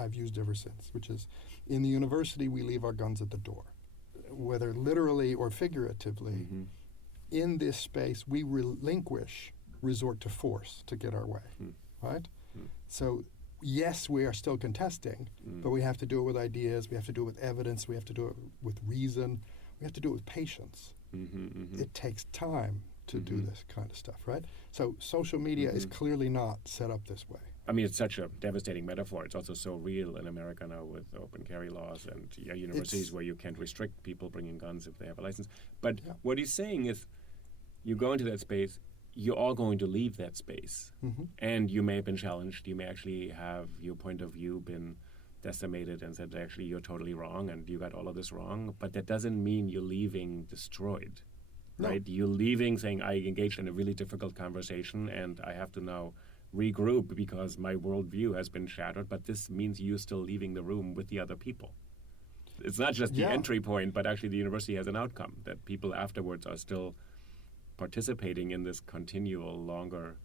I've used ever since, which is, in the university, we leave our guns at the door. Whether literally or figuratively, in this space, we relinquish resort to force to get our way, right? So yes, we are still contesting, but we have to do it with ideas, we have to do it with evidence, we have to do it with reason, we have to do it with patience. It takes time to do this kind of stuff, right? So social media is clearly not set up this way. I mean, it's such a devastating metaphor. It's also so real in America now with open carry laws and universities where you can't restrict people bringing guns if they have a license. But what he's saying is, you go into that space, you're all going to leave that space. And you may have been challenged. You may actually have your point of view been decimated and said, actually, you're totally wrong and you got all of this wrong. But that doesn't mean you're leaving destroyed, right? You're leaving saying, I engaged in a really difficult conversation and I have to now regroup because my worldview has been shattered. But this means you're still leaving the room with the other people. It's not just the entry point, but actually the university has an outcome that people afterwards are still participating in this continual, longer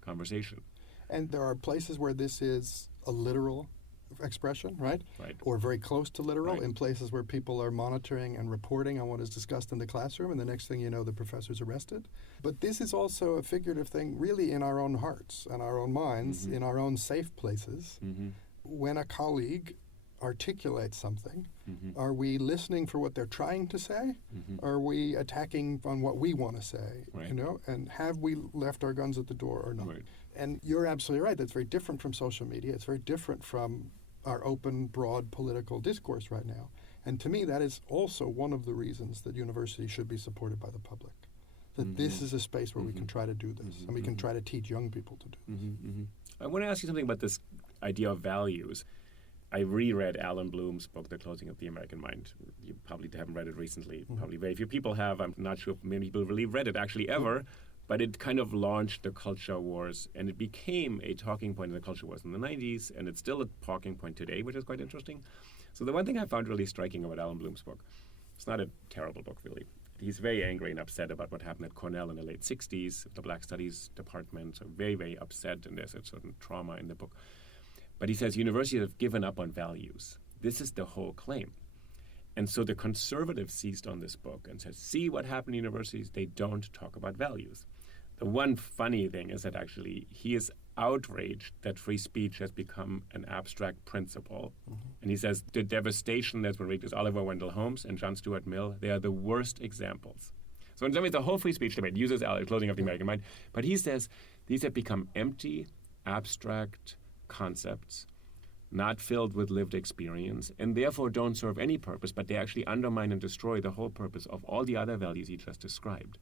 conversation. And there are places where this is a literal expression, right? Or very close to literal, in places where people are monitoring and reporting on what is discussed in the classroom, and the next thing you know, the professor's arrested. But this is also a figurative thing, really, in our own hearts and our own minds, in our own safe places. When a colleague articulates something, are we listening for what they're trying to say? Are we attacking on what we want to say? You know, and have we left our guns at the door or not? And you're absolutely right. That's very different from social media. It's very different from our open, broad political discourse right now. And to me, that is also one of the reasons that universities should be supported by the public. That this is a space where we can try to do this, and we can try to teach young people to do this. I want to ask you something about this idea of values. I reread Alan Bloom's book, The Closing of the American Mind. You probably haven't read it recently. Probably very few people have. I'm not sure if many people really read it actually ever. But it kind of launched the culture wars, and it became a talking point in the culture wars in the 90s, and it's still a talking point today, which is quite interesting. So the one thing I found really striking about Alan Bloom's book, it's not a terrible book, really. He's very angry and upset about what happened at Cornell in the late 60s, the Black Studies department, so very, very upset, and there's a certain trauma in the book. But he says universities have given up on values. This is the whole claim. And so the conservatives seized on this book and said, see what happened in universities? They don't talk about values. The one funny thing is that actually he is outraged that free speech has become an abstract principle. And he says the devastation that's been wreaked is Oliver Wendell Holmes and John Stuart Mill. They are the worst examples. So in some ways, the whole free speech debate uses Closing of the American Mind. But he says these have become empty, abstract concepts, not filled with lived experience, and therefore don't serve any purpose, but they actually undermine and destroy the whole purpose of all the other values he just described.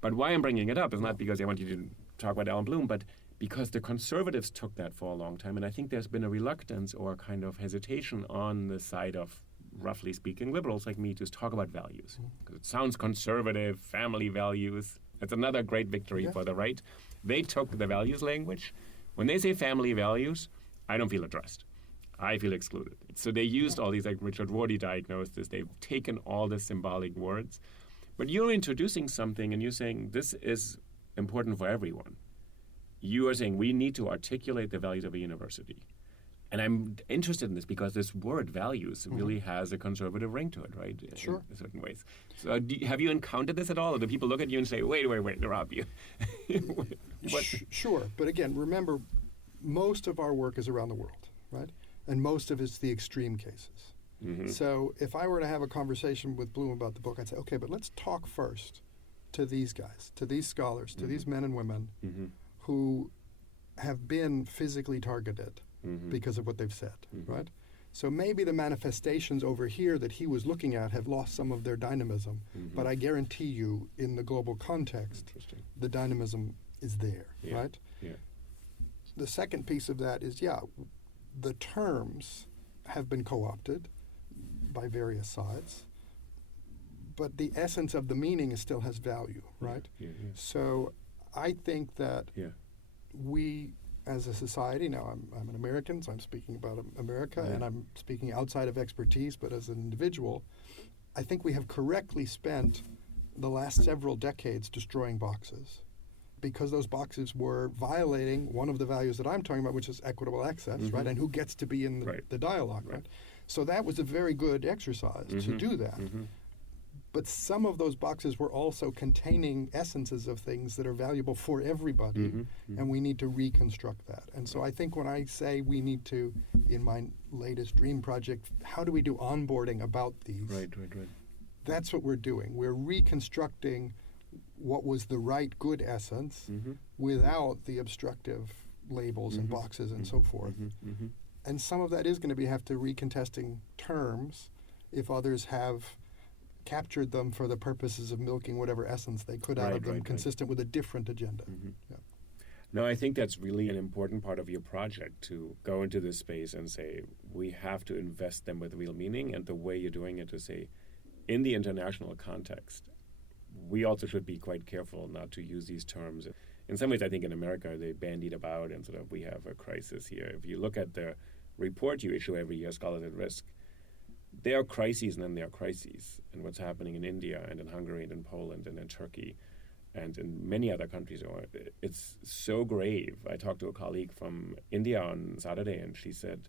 But why I'm bringing it up is not because I want you to talk about Alan Bloom, but because the conservatives took that for a long time, and I think there's been a reluctance or a kind of hesitation on the side of, roughly speaking, liberals like me to talk about values. Because it sounds conservative, family values. That's another great victory for the right. They took the values language. When they say family values, I don't feel addressed. I feel excluded. So they used all these, like Richard Rorty diagnosed this. They've taken all the symbolic words. But you're introducing something and you're saying this is important for everyone. You are saying we need to articulate the values of a university. And I'm interested in this because this word values really has a conservative ring to it, right? Sure. In certain ways. So have you encountered this at all? Or do people look at you and say, wait, Rob, you? Sure. But again, remember, most of our work is around the world, right? And most of it's the extreme cases. So if I were to have a conversation with Bloom about the book, I'd say, okay, but let's talk first to these guys, to these scholars, to these men and women who have been physically targeted because of what they've said, right? So maybe the manifestations over here that he was looking at have lost some of their dynamism, but I guarantee you in the global context, the dynamism is there, right? The second piece of that is, the terms have been co-opted by various sides, but the essence of the meaning still has value, right? So I think that we, as a society, now I'm an American, so I'm speaking about America, and I'm speaking outside of expertise, but as an individual, I think we have correctly spent the last several decades destroying boxes, because those boxes were violating one of the values that I'm talking about, which is equitable access, right? And who gets to be in the dialogue, right? So that was a very good exercise to do that. But some of those boxes were also containing essences of things that are valuable for everybody, and we need to reconstruct that. And so I think when I say we need to, in my latest dream project, how do we do onboarding about these? Right. That's what we're doing. We're reconstructing what was the right, good essence without the obstructive labels and boxes and so forth. And some of that is going to have to recontesting terms if others have captured them for the purposes of milking whatever essence they could out of them, consistent with a different agenda. Yeah. No, I think that's really an important part of your project, to go into this space and say, we have to invest them with real meaning, and the way you're doing it to say, in the international context, we also should be quite careful not to use these terms. In some ways, I think in America, they bandied about and sort of, we have a crisis here. If you look at the report you issue every year, Scholars at Risk, there are crises and then there are crises. And what's happening in India and in Hungary and in Poland and in Turkey and in many other countries, it's so grave. I talked to a colleague from India on Saturday, and she said,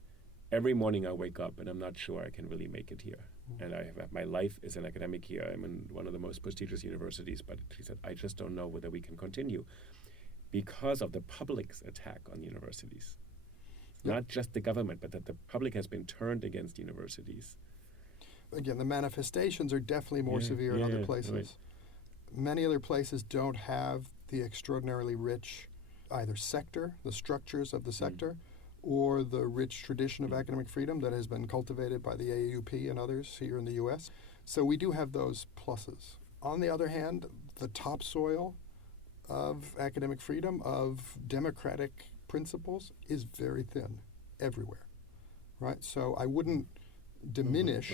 every morning I wake up and I'm not sure I can really make it here. And my life is an academic here. I'm in one of the most prestigious universities, but she said, I just don't know whether we can continue because of the public's attack on universities. Not just the government, but that the public has been turned against universities. Again, the manifestations are definitely more severe in other places. Right. Many other places don't have the extraordinarily rich either sector, the structures of the sector, or the rich tradition of academic freedom that has been cultivated by the AAUP and others here in the U.S. So we do have those pluses. On the other hand, the topsoil of academic freedom, of democratic principles, is very thin everywhere, right? So I wouldn't diminish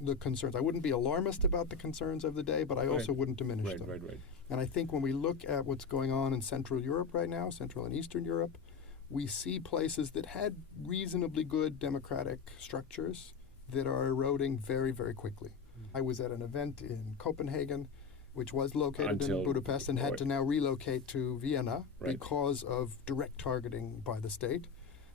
the concerns. I wouldn't be alarmist about the concerns of the day, but I also wouldn't diminish them. Right. And I think when we look at what's going on in Central Europe right now, Central and Eastern Europe, we see places that had reasonably good democratic structures that are eroding very, very quickly. I was at an event in Copenhagen, which was located in Budapest and had to now relocate to Vienna because of direct targeting by the state.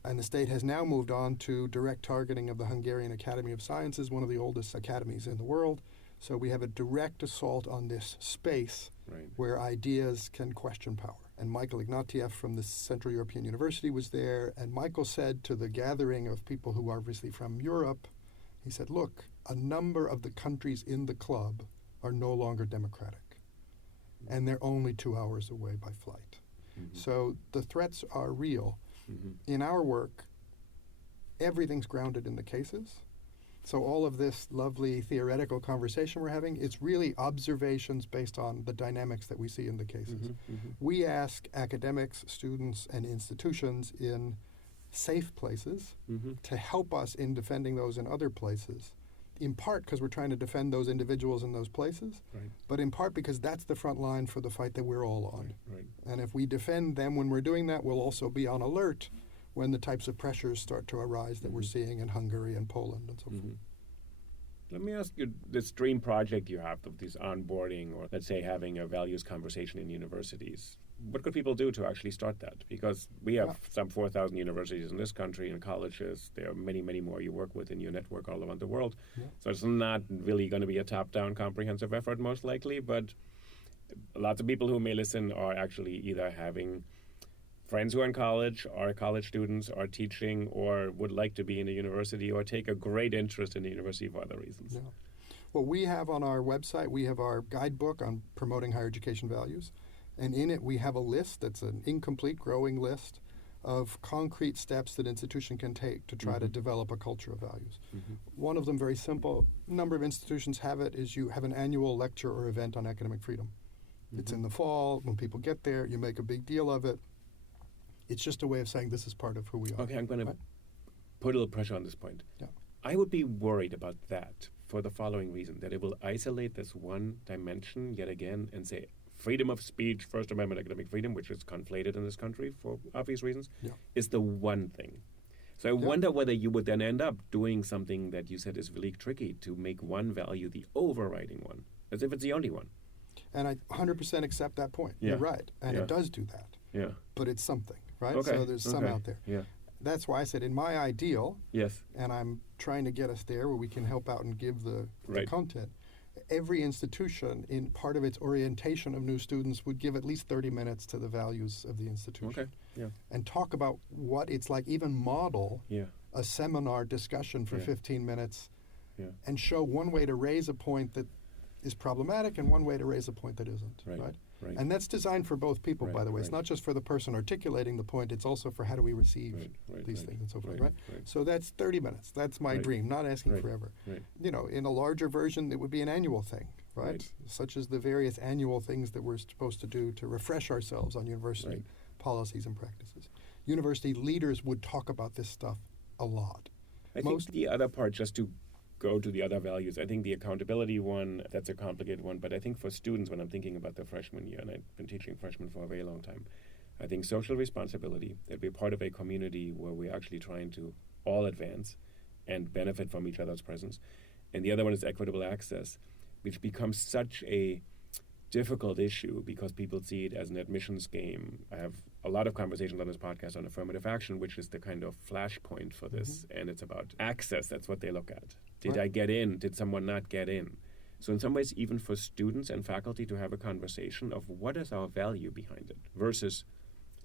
And the state has now moved on to direct targeting of the Hungarian Academy of Sciences, one of the oldest academies in the world. So we have a direct assault on this space where ideas can question power. And Michael Ignatieff from the Central European University was there, and Michael said to the gathering of people who are obviously from Europe, he said, look, a number of the countries in the club are no longer democratic, and they're only 2 hours away by flight. So the threats are real. In our work, everything's grounded in the cases. So all of this lovely theoretical conversation we're having, it's really observations based on the dynamics that we see in the cases. We ask academics, students, and institutions in safe places to help us in defending those in other places, in part because we're trying to defend those individuals in those places, but in part because that's the front line for the fight that we're all on. And if we defend them when we're doing that, we'll also be on alert when the types of pressures start to arise that we're seeing in Hungary and Poland and so forth. Let me ask you, this dream project you have of this onboarding, or let's say having a values conversation in universities, what could people do to actually start that? Because we have some 4,000 universities in this country and colleges. There are many, many more you work with in your network all around the world. So it's not really going to be a top-down comprehensive effort, most likely, but lots of people who may listen are actually either having friends who are in college, are college students, are teaching, or would like to be in a university, or take a great interest in the university for other reasons. Well, we have on our website, we have our guidebook on promoting higher education values. And in it, we have a list that's an incomplete, growing list of concrete steps that institution can take to try to develop a culture of values. One of them, very simple, a number of institutions have it, is you have an annual lecture or event on academic freedom. It's in the fall. When people get there, you make a big deal of it. It's just a way of saying this is part of who we are. Okay, I'm going to put a little pressure on this point. I would be worried about that for the following reason, that it will isolate this one dimension yet again and say freedom of speech, First Amendment academic freedom, which is conflated in this country for obvious reasons, is the one thing. So I wonder whether you would then end up doing something that you said is really tricky, to make one value the overriding one, as if it's the only one. And I 100% accept that point. You're right. And it does do that. But it's something, right? Okay. So there's some out there. That's why I said in my ideal, and I'm trying to get us there where we can help out and give the content, every institution, in part of its orientation of new students, would give at least 30 minutes to the values of the institution. Okay. Yeah. And talk about what it's like, even model Yeah. a seminar discussion for 15 minutes, Yeah. and show one way to raise a point that is problematic and one way to raise a point that isn't, Right. right? Right. And that's designed for both people, by Right, the way. It's right. not just for the person articulating the point, it's also for how do we receive these things and so forth, right? So that's 30 minutes. That's my Right. dream, not asking Right. forever. Right. You know, in a larger version, it would be an annual thing, right? Right. Such as the various annual things that we're supposed to do to refresh ourselves on university Right. policies and practices. University leaders would talk about this stuff a lot. I think the other part, just to go to the other values, I think the accountability one, that's a complicated one, but I think for students, when I'm thinking about the freshman year, and I've been teaching freshmen for a very long time, I think social responsibility, that we're part of a community where we're actually trying to all advance and benefit from each other's presence. And the other one is equitable access, which becomes such a difficult issue because people see it as an admissions game. I have a lot of conversations on this podcast on affirmative action, which is the kind of flashpoint for this, and it's about access. That's what they look at. Did I get in? Did someone not get in? So in some ways, even for students and faculty to have a conversation of what is our value behind it versus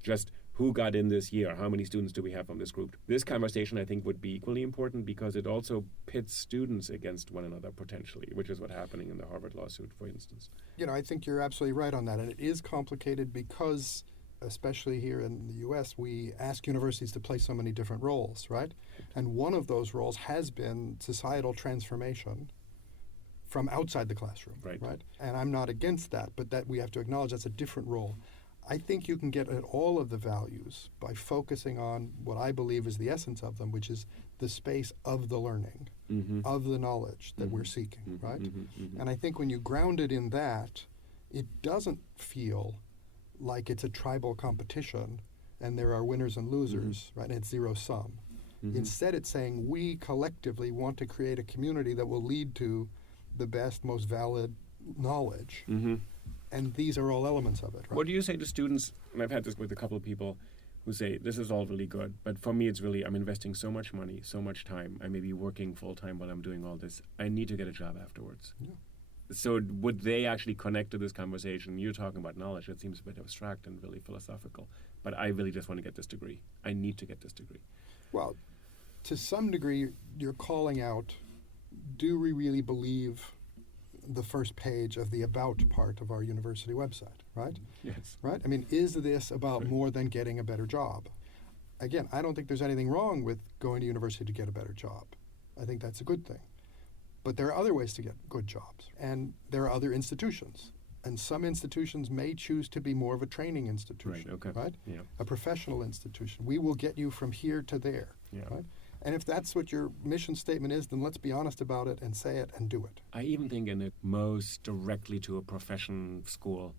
just who got in this year, how many students do we have from this group. This conversation, I think, would be equally important because it also pits students against one another potentially, which is what's happening in the Harvard lawsuit, for instance. You know, I think you're absolutely right on that, and it is complicated because, especially here in the U.S., we ask universities to play so many different roles, right? And one of those roles has been societal transformation from outside the classroom, right? And I'm not against that, but that we have to acknowledge that's a different role. I think you can get at all of the values by focusing on what I believe is the essence of them, which is the space of the learning, of the knowledge that we're seeking, right? And I think when you ground it in that, it doesn't feel like it's a tribal competition and there are winners and losers, right? And it's zero sum. Instead, it's saying we collectively want to create a community that will lead to the best, most valid knowledge. And these are all elements of it, right? What do you say to students, and I've had this with a couple of people who say, this is all really good, but for me it's really, I'm investing so much money, so much time, I may be working full-time while I'm doing all this, I need to get a job afterwards. Yeah. So would they actually connect to this conversation? You're talking about knowledge, it seems a bit abstract and really philosophical, but I really just want to get this degree. I need to get this degree. Well, to some degree, you're calling out, do we really believe the first page of the about part of our university website, right? Yes. Right? I mean, is this about more than getting a better job? Again, I don't think there's anything wrong with going to university to get a better job. I think that's a good thing. But there are other ways to get good jobs, and there are other institutions. And some institutions may choose to be more of a training institution, right? Yeah. A professional institution. We will get you from here to there, right? And if that's what your mission statement is, then let's be honest about it and say it and do it. I even think in it most directly to a profession school,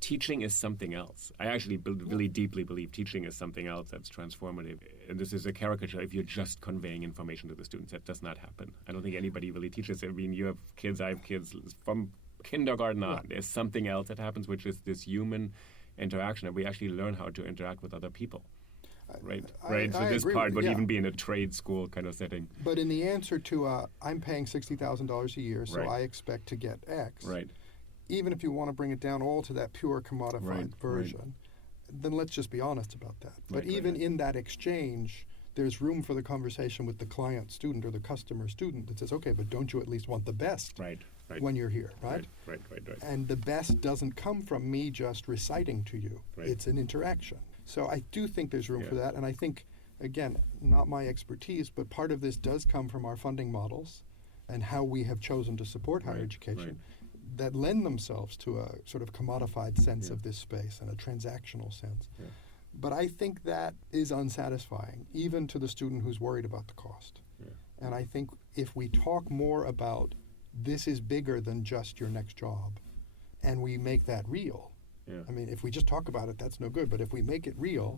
teaching is something else. I actually really deeply believe teaching is something else that's transformative. And this is a caricature if you're just conveying information to the students. That does not happen. I don't think anybody really teaches. I mean, you have kids, I have kids from kindergarten on. There's something else that happens, which is this human interaction, and we actually learn how to interact with other people. Right. So this part would even be in a trade school kind of setting. But in the answer to I'm paying $60,000 a year, so I expect to get X. Right. Even if you want to bring it down all to that pure commodified version, then let's just be honest about that. But even in that exchange, there's room for the conversation with the client student or the customer student that says, okay, but don't you at least want the best when you're here, right? Right. And the best doesn't come from me just reciting to you. It's an interaction. So I do think there's room for that, and I think, again, not my expertise, but part of this does come from our funding models and how we have chosen to support higher education that lend themselves to a sort of commodified sense of this space and a transactional sense. But I think that is unsatisfying, even to the student who's worried about the cost. And I think if we talk more about this is bigger than just your next job, and we make that real, I mean, if we just talk about it, that's no good. But if we make it real,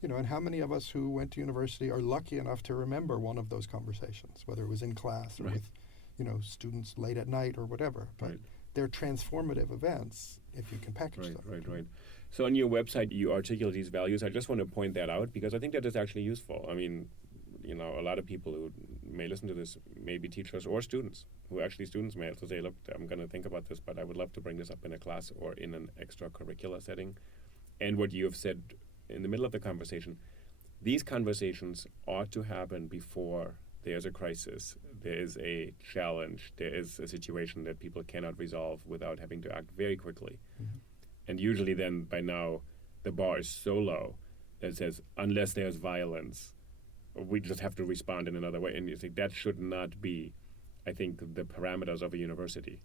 you know, and how many of us who went to university are lucky enough to remember one of those conversations, whether it was in class or with, you know, students late at night or whatever. But they're transformative events if you can package them. Right. So on your website, you articulate these values. I just want to point that out because I think that is actually useful. I mean, a lot of people who may listen to this may be teachers or students, students may also say, look, I'm going to think about this, but I would love to bring this up in a class or in an extracurricular setting. And what you have said in the middle of the conversation, these conversations ought to happen before there's a crisis, there is a challenge, there is a situation that people cannot resolve without having to act very quickly. Mm-hmm. And usually then, by now, the bar is so low that it says, unless there's violence, we just have to respond in another way. And you think that should not be, I think, the parameters of a university.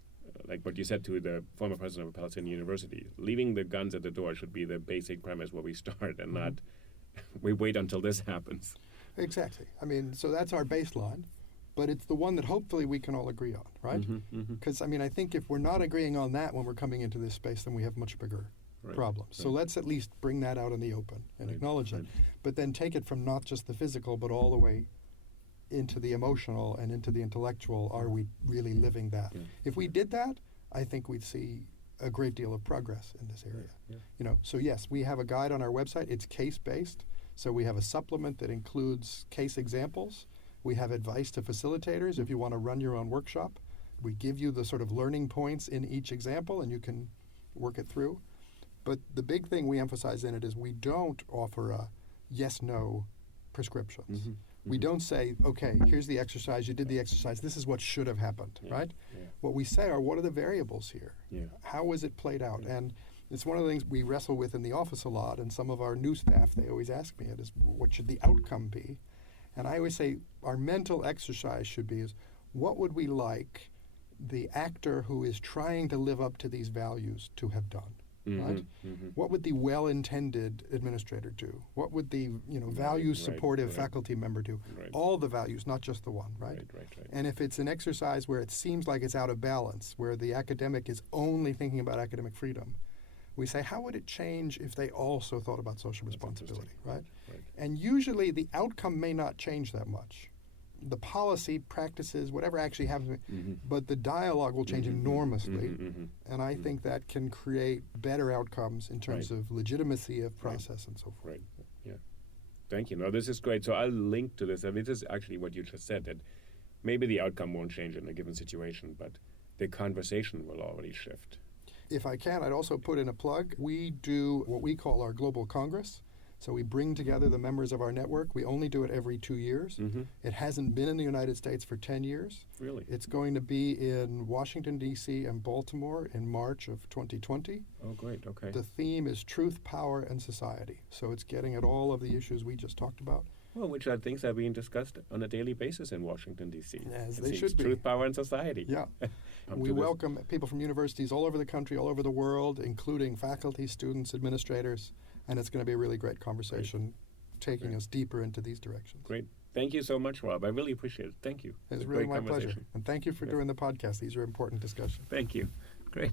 Like what you said to the former president of a Palestinian university, leaving the guns at the door should be the basic premise where we start and not we wait until this happens. Exactly. I mean, so that's our baseline, but it's the one that hopefully we can all agree on, right? Because, I think if we're not agreeing on that when we're coming into this space, then we have much bigger problems. So let's at least bring that out in the open and acknowledge it, but then take it from not just the physical, but all the way into the emotional and into the intellectual. Are we really living that? Yeah. If we did that, I think we'd see a great deal of progress in this area. Yeah. So yes, we have a guide on our website. It's case-based. So we have a supplement that includes case examples. We have advice to facilitators if you want to run your own workshop. We give you the sort of learning points in each example, and you can work it through. But the big thing we emphasize in it is we don't offer a yes-no prescriptions. We don't say, okay, here's the exercise, you did the exercise, this is what should have happened, right? Yeah. What we say are, what are the variables here? Yeah. How was it played out? Yeah. And it's one of the things we wrestle with in the office a lot, and some of our new staff, they always ask me, is what should the outcome be? And I always say our mental exercise should be is, what would we like the actor who is trying to live up to these values to have done? Right? What would the well-intended administrator do? What would the values-supportive faculty member do? All the values, not just the one, right? And if it's an exercise where it seems like it's out of balance, where the academic is only thinking about academic freedom, we say, how would it change if they also thought about social responsibility, right? And usually the outcome may not change that much. The policy, practices, whatever actually happens, but the dialogue will change enormously, and I think that can create better outcomes in terms of legitimacy of process and so forth. Yeah. Thank you. No, this is great. So I'll link to this. I mean, this is actually what you just said, that maybe the outcome won't change in a given situation, but the conversation will already shift. If I can, I'd also put in a plug. We do what we call our Global Congress. So we bring together the members of our network. We only do it every 2 years. It hasn't been in the United States for 10 years. Really? It's going to be in Washington, D.C. and Baltimore in March of 2020. Oh, great. Okay. The theme is Truth, Power, and Society. So it's getting at all of the issues we just talked about. Well, which are things that are being discussed on a daily basis in Washington, D.C. As they should be. Truth, Power, and Society. Yeah. We welcome people from universities all over the country, all over the world, including faculty, students, administrators. And it's going to be a really great conversation, taking us deeper into these directions. Great. Thank you so much, Rob. I really appreciate it. Thank you. It's really my pleasure. And thank you for doing the podcast. These are important discussions. Thank you. Great.